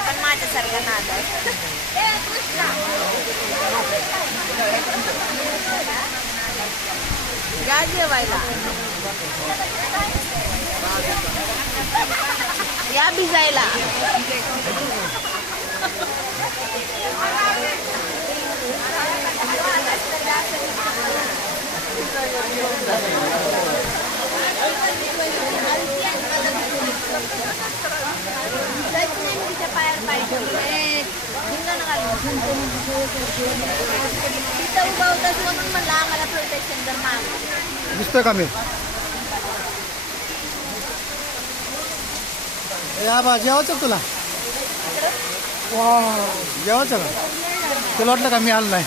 पण माझ्यासारखा नाद आहे या जेवायला या भिजायला तिथं उभा म्हणून म्हणलं आम्हाला प्रोटेक्शन जर दिसतोय का मी? या बा जेवायचं तुला? वा जेवायचं का? तुला वाटलं का मी आलो नाही?